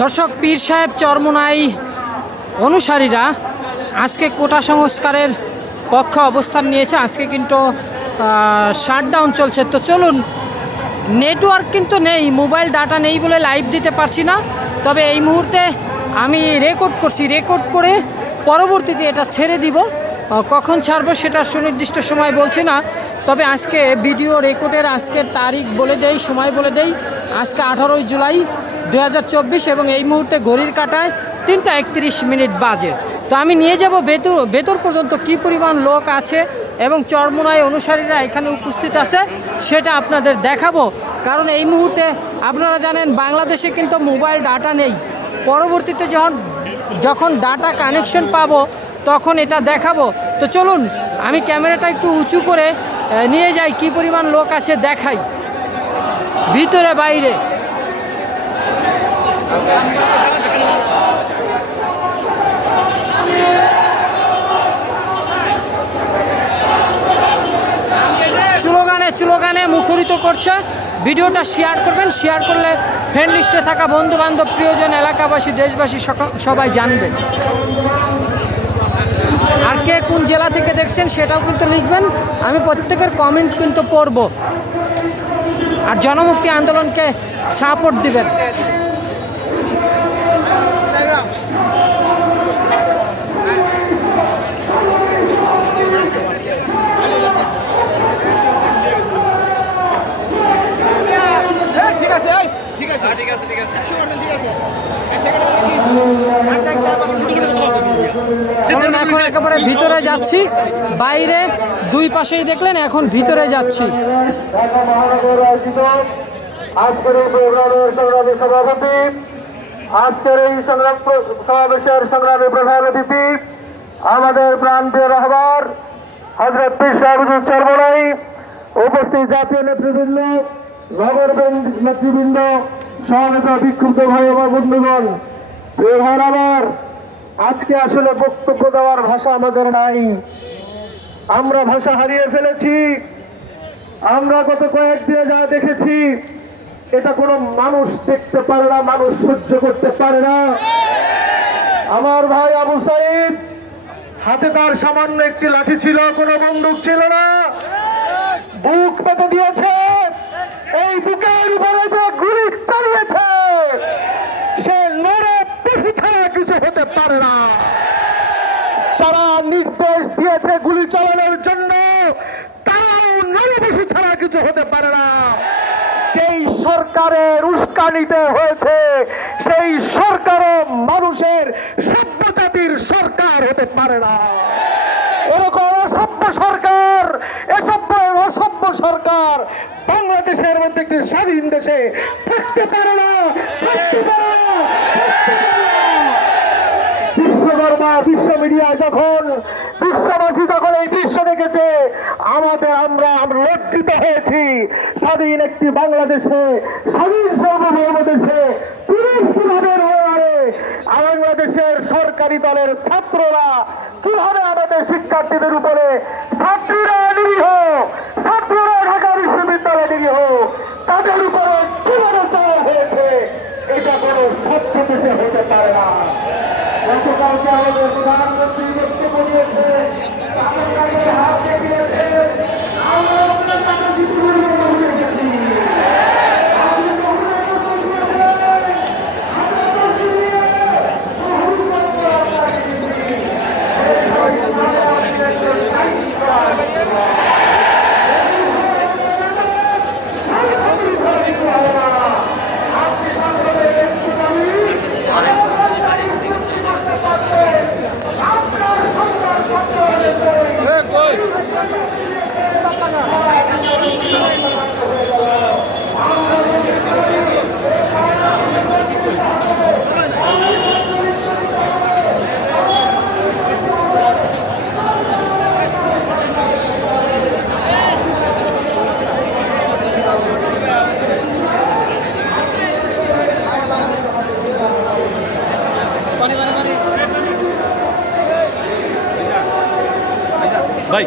দর্শক, পীর সাহেব চরমোনাই অনুসারীরা আজকে কোটা সংস্কারের পক্ষে অবস্থান নিয়েছে। আজকে কিন্তু শাটডাউন চলছে। তো চলুন, নেটওয়ার্ক কিন্তু নেই, মোবাইল ডাটা নেই বলে লাইভ দিতে পারছি না। তবে এই মুহূর্তে আমি রেকর্ড করছি, রেকর্ড করে পরবর্তীতে এটা ছেড়ে দিব। কখন ছাড়বো সেটা সুনির্দিষ্ট সময় বলছি না। তবে আজকে ভিডিও রেকর্ডের আজকের তারিখ বলে দেই, সময় বলে দেই। আজকে 18 জুলাই 2024 এবং এই মুহূর্তে ঘড়ির কাঁটায় 3:31 বাজে। তো আমি নিয়ে যাব ভেতর পর্যন্ত কি পরিমাণ লোক আছে এবং চরমোনাই অনুসারীরা এখানে উপস্থিত আছে সেটা আপনাদের দেখাবো। কারণ এই মুহূর্তে আপনারা জানেন বাংলাদেশে কিন্তু মোবাইল ডাটা নেই। পরবর্তীতে যখন ডাটা কানেকশন পাবো তখন এটা দেখাবো। তো চলুন, আমি ক্যামেরাটা একটু উঁচু করে নিয়ে যাই, কি পরিমাণ লোক আছে দেখাই ভিতরে বাইরে। স্লোগানে মুখরিত করছে। ভিডিওটা শেয়ার করবেন, শেয়ার করলে ফ্রেন্ড লিস্টে থাকা বন্ধু বান্ধব, প্রিয়জন, এলাকাবাসী, দেশবাসী সবাই জানবে। আর কে কোন জেলা থেকে দেখছেন সেটাও কিন্তু লিখবেন, আমি প্রত্যেকের কমেন্ট কিন্তু পড়ব। আর জনমুক্তি আন্দোলনকে সাপোর্ট দিবেন। এখন একেবারে ভিতরে যাচ্ছি, বাইরে দুই পাশেই দেখলেন, এখন ভিতরে যাচ্ছি। আজকের এই প্রোগ্রামের সংগ্রামী সভাপতি, আজকের এই সমাবেশের সংগ্রামী প্রধান অতিথি, আমাদের প্রান্তীয় রাহবার হযরত পীর সাহেব হুজুর চরমোনাই, উপস্থিত জাতীয় নেতৃবৃন্দ, নগর নেতৃবৃন্দ, সমবেত বিক্ষুব্ধ ভাই ও বন্ধুগণ, প্রিয় ভাই আমার, আজকে আসলে বক্তব্য দেওয়ার ভাষা আমাদের নাই। আমরা ভাষা হারিয়ে ফেলেছি। আমরা গত কয়েকদিনে যা দেখেছি এটা কোনো মানুষ দেখতে পারে না, মানুষ সহ্য করতে পারে না। আমার ভাই আবু সাইদ হাতে তার সামান্য একটি লাঠি ছিল, কোনো বন্দুক ছিল না, বুক পেতে দিয়েছে। এই বুকের উপরে যে গুলি চালিয়েছে সে নরে পশু ছাড়া কিছু হতে পারে না। যারা নির্দেশ দিয়েছে গুলি চালানোর জন্য তারাও নরে পশু ছাড়া কিছু হতে পারে না। যেই সরকারের উস্কানিতে হয়েছে সেই সরকারও মানুষের সভ্য জাতির সরকার হতে পারে না। এরকম অসভ্য সরকার, অসভ্য সরকার বাংলাদেশের মধ্যে একটি স্বাধীন দেশে থাকতে পারে না, থাকতে পারে না। বিশ্বকর্মা, বিশ্ব মিডিয়া যখন, বিশ্ববাসী যখন এই দৃশ্য দেখেছে, আমরা লজ্জিত হয়েছি। স্বাধীন একটি বাংলাদেশে, স্বাধীন সার্বভৌম দেশে পুলিশ কিভাবে বাংলাদেশের সরকারি দলের ছাত্ররা কিভাবে আমাদের শিক্ষার্থীদের উপরে, ছাত্রীরা নিরীহ, ছাত্ররা ঢাকা বিশ্ববিদ্যালয় নিরীহ, তাদের উপরে কিভাবে চাওয়া হয়েছে, এটা কোনো সত্য দেশে হতে পারে না। গতকালকে আমাদের প্রধানমন্ত্রী বক্তব্য দিয়েছে, হাত দেখিয়েছে, আমরা তাকে কিছু ভুলে গেছি। ভাই